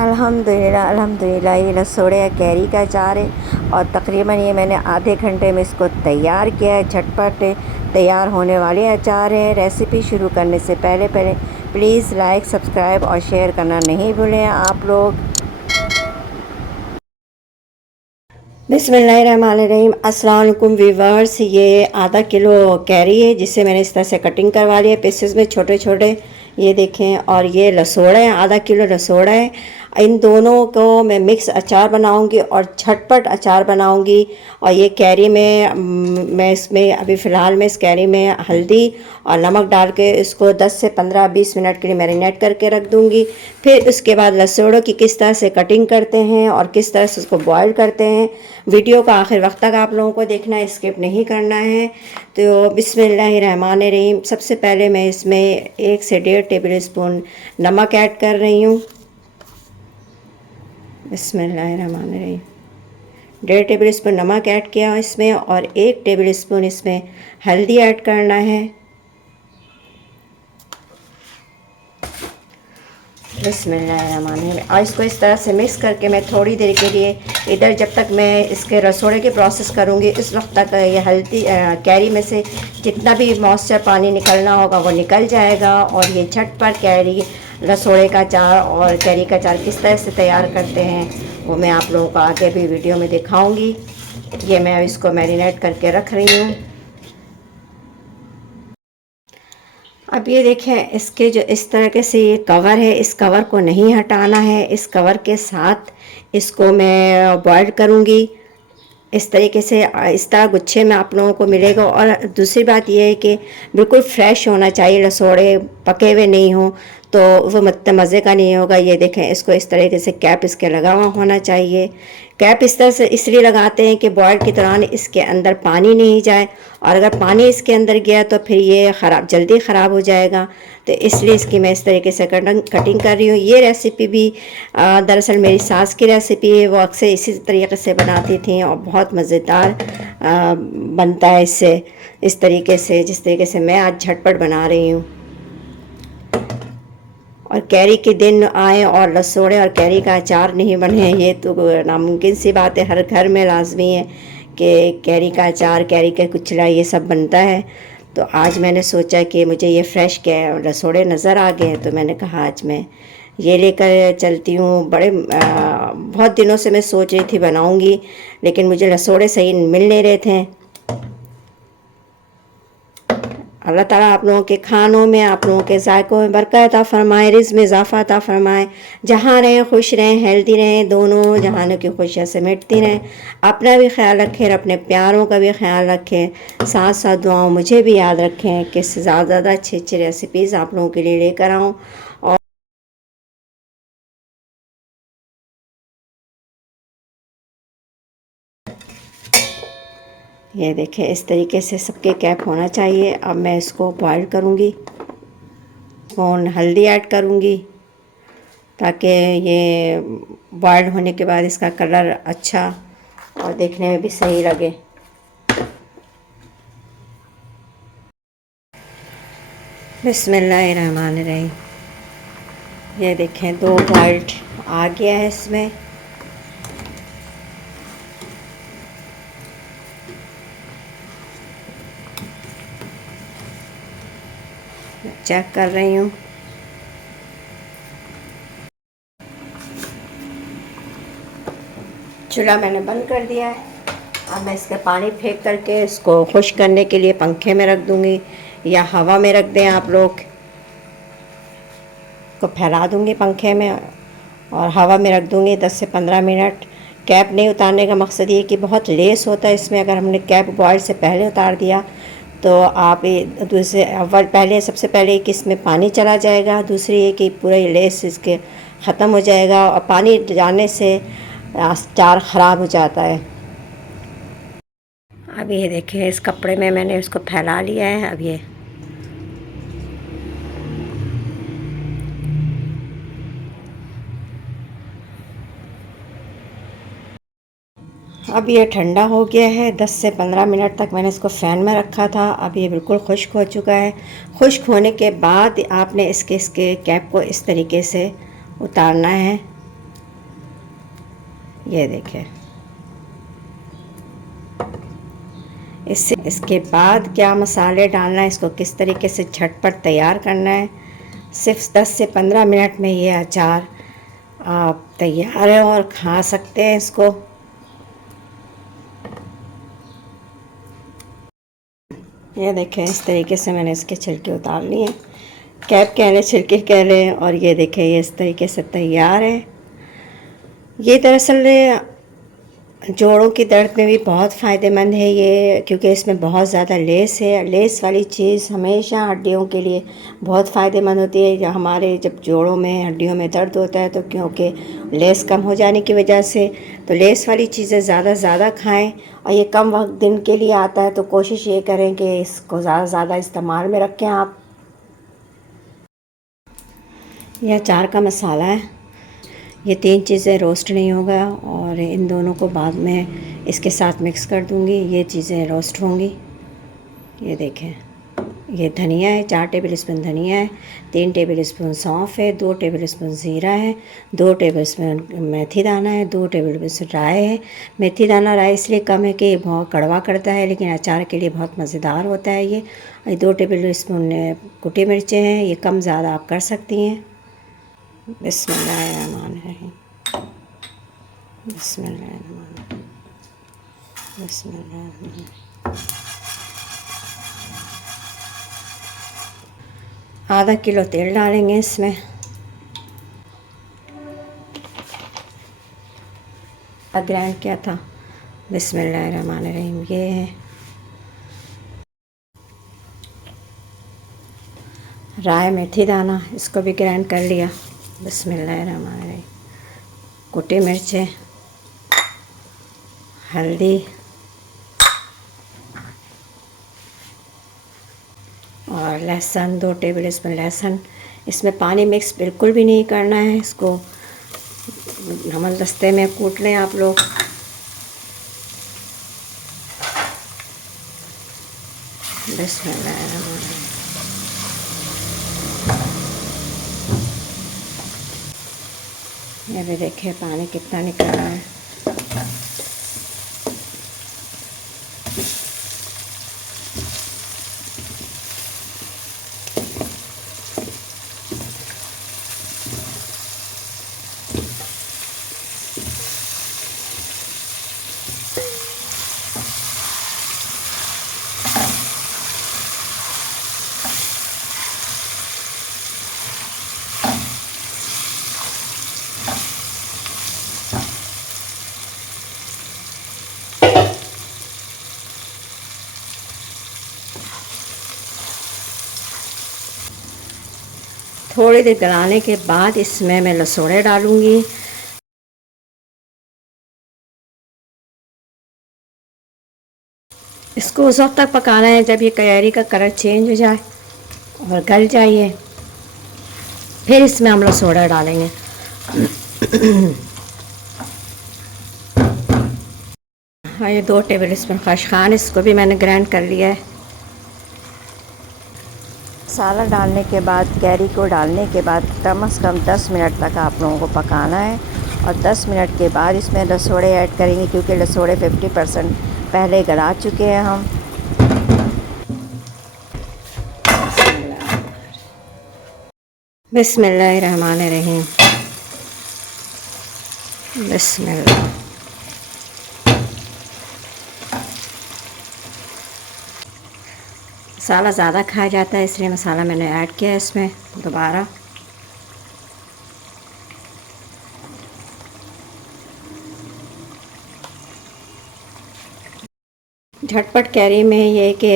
अल्हम्दुलिल्लाह अल्हम्दुलिल्लाह। ये लसोड़े या कैरी का अचार है और तकरीबन ये मैंने आधे घंटे में इसको तैयार किया है। झटपट तैयार होने वाले अचार है। रेसिपी शुरू करने से पहले प्लीज़ लाइक सब्सक्राइब और शेयर करना नहीं भूलें आप लोग। बिस्मिल्लाहिर्रहमानिर्रहीम। अस्सलाम वालेकुम व्यूवर्स। ये आधा किलो कैरी है जिसे मैंने इस तरह से कटिंग करवा लिया पीसेस में छोटे छोटे, ये देखें। और ये लसोड़ा है, आधा किलो लसोड़ा है। इन दोनों को मैं मिक्स अचार बनाऊंगी और झटपट अचार बनाऊंगी। और ये कैरी में मैं इसमें अभी फ़िलहाल में इस कैरी में हल्दी और नमक डाल के इसको 10 से 15-20 मिनट के लिए मैरिनेट करके रख दूंगी। फिर उसके बाद लसोड़ों की किस तरह से कटिंग करते हैं और किस तरह से उसको बॉयल करते हैं, वीडियो का आखिर वक्त तक आप लोगों को देखना है, स्किप नहीं करना है। तो बिस्मिल्लाहिर्रहमानिर्रहीम। सबसे पहले मैं इसमें 1 से 1.5 टेबल स्पून नमक ऐड कर रही हूँ। बिस्मिल्लाहिर्रहमानिर्रहीम। 1.5 टेबल स्पून नमक ऐड किया इसमें और 1 टेबल स्पून इसमें हल्दी ऐड करना है। बिस्मिल्लाहिर्रहमानिर्रहीम। और इसको इस तरह से मिक्स करके मैं थोड़ी देर के लिए इधर, जब तक मैं इसके रसोड़े की प्रोसेस करूँगी इस वक्त तक ये हल्दी कैरी में से जितना भी मॉइस्चर पानी निकलना होगा वो निकल जाएगा। और ये झटपट कैरी रसोड़े का अचार और कैरी का अचार किस तरह से तैयार करते हैं वो मैं आप लोगों को आगे भी वीडियो में दिखाऊँगी। ये मैं इसको मैरिनेट करके रख रही हूँ। अब ये देखें, इसके जो इस तरह से ये कवर है, इस कवर को नहीं हटाना है। इस कवर के साथ इसको मैं बॉयल करूँगी इस तरीके से। इस तरह गुच्छे में आप लोगों को मिलेगा। और दूसरी बात यह है कि बिल्कुल फ्रेश होना चाहिए, लसोड़े पके हुए नहीं हो तो वो मज़े का नहीं होगा। ये देखें, इसको इस तरीके से कैप इसके लगा हुआ होना चाहिए। कैप इस तरह से इसलिए लगाते हैं कि बॉयल के दौरान इसके अंदर पानी नहीं जाए, और अगर पानी इसके अंदर गया तो फिर ये जल्दी ख़राब हो जाएगा। तो इसलिए इसकी मैं इस तरीके से कटिंग कर रही हूँ। ये रेसिपी भी दरअसल मेरी सास की रेसिपी है, वो अक्सर इसी तरीके से बनाती थी और बहुत मज़ेदार बनता है इससे, इस तरीके से जिस तरीके से मैं आज झटपट बना रही हूँ। और कैरी के दिन आए और लसोड़े और कैरी का अचार नहीं बने, ये तो नामुमकिन सी बात है। हर घर में लाजमी है कि कैरी का अचार, कैरी का कुचला ये सब बनता है। तो आज मैंने सोचा कि मुझे ये फ्रेश लसोड़े नज़र आ गए, तो मैंने कहा आज मैं ये लेकर चलती हूँ। बहुत दिनों से मैं सोच रही थी बनाऊँगी, लेकिन मुझे लसोड़े सही मिल नहीं रहे थे। अल्लाह ताला आप लोगों के खानों में, आप लोगों के जायकों में बरकत अता फरमाए, रिज़्क़ में इज़ाफ़ा अता फरमाए। जहाँ रहें खुश रहें, हेल्दी रहें, दोनों जहानों की खुशियाँ समेटती रहें। अपना भी ख्याल रखें और अपने प्यारों का भी ख्याल रखें। साथ साथ दुआओं मुझे भी याद रखें कि ज़्यादा अच्छी अच्छी रेसिपीज़ आप लोगों के लिए लेकर आऊँ। और ये देखें, इस तरीके से सबके कैप होना चाहिए। अब मैं इसको बॉयल करूँगी, स्पून हल्दी ऐड करूँगी ताकि ये बॉयल होने के बाद इसका कलर अच्छा और देखने में भी सही लगे। बिस्मिल्लाहिर्रहमानिर्रहीम। ये देखें, 2 बॉइल्ड आ गया है इसमें। चेक कर रही हूँ। चूल्हा मैंने बंद कर दिया है। अब मैं इसका पानी फेंक करके इसको खुश्क करने के लिए पंखे में रख दूँगी, या हवा में रख दें आप लोग, को फैला दूँगी पंखे में और हवा में रख दूँगी 10 से 15 मिनट। कैप नहीं उतारने का मकसद ये कि बहुत लेस होता है इसमें। अगर हमने कैप बॉयल से पहले उतार दिया तो आप सबसे पहले कि इसमें पानी चला जाएगा, दूसरी ये कि पूरा लेस इसके ख़त्म हो जाएगा और पानी जाने से अचार ख़राब हो जाता है। अब ये देखिए, इस कपड़े में मैंने उसको फैला लिया है। अब ये ठंडा हो गया है। 10 से 15 मिनट तक मैंने इसको फ़ैन में रखा था। अब ये बिल्कुल खुश्क हो चुका है। खुश्क होने के बाद आपने इसके कैप को इस तरीके से उतारना है। ये देखें। इसके बाद क्या मसाले डालना है, इसको किस तरीके से झटपट तैयार करना है, सिर्फ 10 से 15 मिनट में ये अचार आप तैयार है और खा सकते हैं इसको। ये देखें, इस तरीके से मैंने इसके छिलके उतार लिए हैं, कैप कह लें, छिलके कह लें। और ये देखें, ये इस तरीके से तैयार है। ये दरअसल जोड़ों की दर्द में भी बहुत फ़ायदेमंद है ये, क्योंकि इसमें बहुत ज़्यादा लेस है। लेस वाली चीज़ हमेशा हड्डियों के लिए बहुत फ़ायदेमंद होती है। जब हमारे जोड़ों में, हड्डियों में दर्द होता है तो क्योंकि लेस कम हो जाने की वजह से, तो लेस वाली चीज़ें ज़्यादा खाएं। और ये कम वक्त दिन के लिए आता है, तो कोशिश ये करें कि इसको ज़्यादा इस्तेमाल में रखें आप। यह अचार का मसाला है, ये 3 चीज़ें रोस्ट नहीं होगा और इन दोनों को बाद में इसके साथ मिक्स कर दूंगी, ये चीज़ें रोस्ट होंगी। ये देखें, ये धनिया है, 4 टेबल स्पून धनिया है, 3 टेबल स्पून सौंफ है, 2 टेबल स्पून ज़ीरा है, 2 टेबल स्पून मेथी दाना है, 2 टेबल स्पून राई है। मेथी दाना राई इसलिए कम है कि ये बहुत कड़वा करता है, लेकिन अचार के लिए बहुत मज़ेदार होता है ये। 2 टेबल स्पून कुटी मिर्चें हैं, ये कम ज़्यादा आप कर सकती हैं। बिस्मिल्लाहिर्रहमानिर्रहीम, बिस्मिल्लाहिर्रहमानिर्रहीम, बिस्मिल्लाहिर्रहमानिर्रहीम। आधा किलो तेल डालेंगे इसमें। ग्राइंड किया था। बिस्मिल्लाहिर्रहमानिर्रहीम। ये है राई, मेथी दाना, इसको भी ग्राइंड कर लिया। बिस्मिल्लाहिर्रहमानिर्रहीम। कुटी मिर्चें, हल्दी और लहसुन, 2 टेबल स्पून लहसुन। इसमें पानी मिक्स बिल्कुल भी नहीं करना है, इसको हमलदस्ते में कूट लें आप लोग। बिस्मिल्लाहिर्रहमानिर्रहीम। ये भी देखिए पानी कितना निकल रहा है। थोड़ी देर गलाने के बाद इसमें मैं लसोड़े डालूँगी। इसको उस वक्त तक पकाना है जब ये कैरी का कलर चेंज हो जाए और गल जाए, फिर इसमें हम लसोड़ा डालेंगे। हाँ, ये 2 टेबल स्पून खशखान, इसको भी मैंने ग्राइंड कर लिया है। मसाला डालने के बाद, कैरी को डालने के बाद कम से कम 10 मिनट तक आप लोगों को पकाना है। और 10 मिनट के बाद इसमें लसोड़े ऐड करेंगे, क्योंकि लसोड़े 50% पहले गला चुके हैं हम। बिस्मिल्लाहिर्रहमानिर्रहीम, बिस्मिल्लाह। मसाला ज़्यादा खाया जाता है, इसलिए मसाला मैंने ऐड किया है इसमें दोबारा। झटपट कैरी में ये कि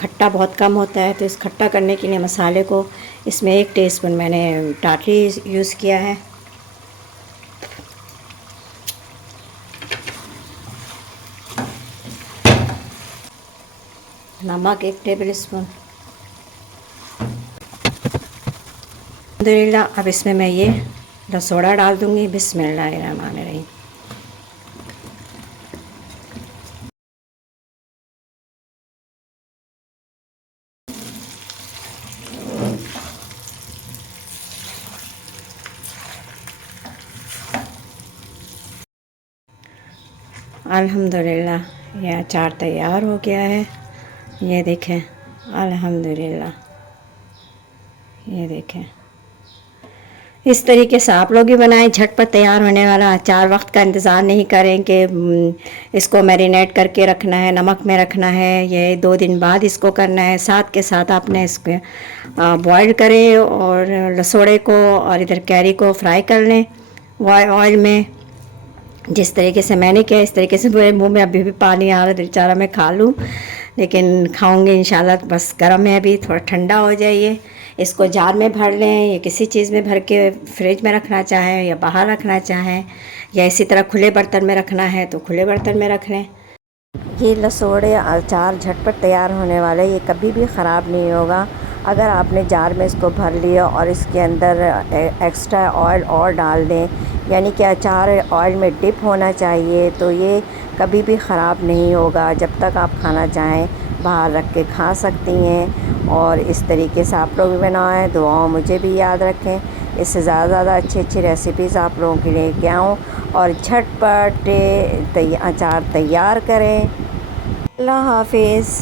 खट्टा बहुत कम होता है, तो इस खट्टा करने के लिए मसाले को इसमें 1 टीस्पून मैंने टाटरी यूज़ किया है। नमक 1 टेबल स्पून। अल्हम्दुलिल्लाह, अब इसमें मैं ये लसोड़ा डाल दूँगी। बिस्मिल्लाहिर्रहमानिर्रहीम। अल्हम्दुलिल्लाह ये अचार तैयार हो गया है। ये देखें, अल्हम्दुलिल्लाह, ये देखें। इस तरीके से आप लोग भी बनाएं, झटपट तैयार होने वाला अचार। वक्त का इंतज़ार नहीं करें कि इसको मैरिनेट करके रखना है, नमक में रखना है, ये 2 दिन बाद इसको करना है। साथ के साथ आपने इसको बॉईल करें और लसोड़े को और इधर कैरी को फ्राई कर लें ऑयल में। जिस तरीके से मैंने किया इस तरीके से मेरे मुंह में अभी भी पानी आ रहा है, दिल चाह रहा मैं खा लूँ, लेकिन खाऊंगी इंशाल्लाह। बस गर्म है अभी, थोड़ा ठंडा हो जाइए। इसको जार में भर लें या किसी चीज़ में भर के फ्रिज में रखना चाहें या बाहर रखना चाहें, या इसी तरह खुले बर्तन में रखना है तो खुले बर्तन में रख लें। ये लसोड़े अचार झटपट तैयार होने वाला है, ये कभी भी ख़राब नहीं होगा। अगर आपने जार में इसको भर लिया और इसके अंदर एक्स्ट्रा ऑयल और डाल दें, यानी कि अचार ऑयल में डिप होना चाहिए, तो ये कभी भी ख़राब नहीं होगा। जब तक आप खाना चाहें बाहर रख के खा सकती हैं। और इस तरीके से आप लोग भी बनाएं। दुआओं मुझे भी याद रखें, इससे ज़्यादा अच्छी रेसिपीज़ आप लोगों के लिए लेके आऊँ और झटपट अचार तैयार करें। अल्लाह हाफिज़।